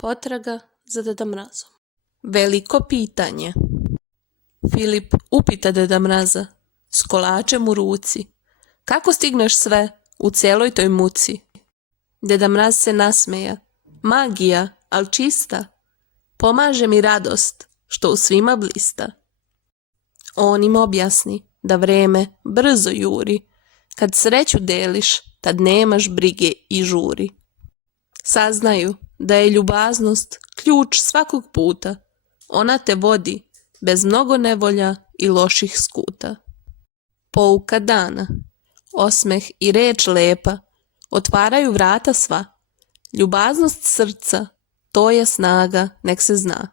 Potraga za Deda Mrazom. Veliko pitanje. Filip upita Deda Mraza s kolačem u ruci. Kako stigneš sve u cijeloj toj muci? Deda Mraz se nasmeja. Magija, al čista. Pomaže mi radost što u svima blista. On im objasni da vreme brzo juri. Kad sreću deliš, tad nemaš brige i žuri. Saznaju da je ljubaznost ključ svakog puta. Ona te vodi bez mnogo nevolja i loših skuta. Pouka dana. Osmeh i reč lepa otvaraju vrata sva. Ljubaznost srca, to je snaga, nek se zna.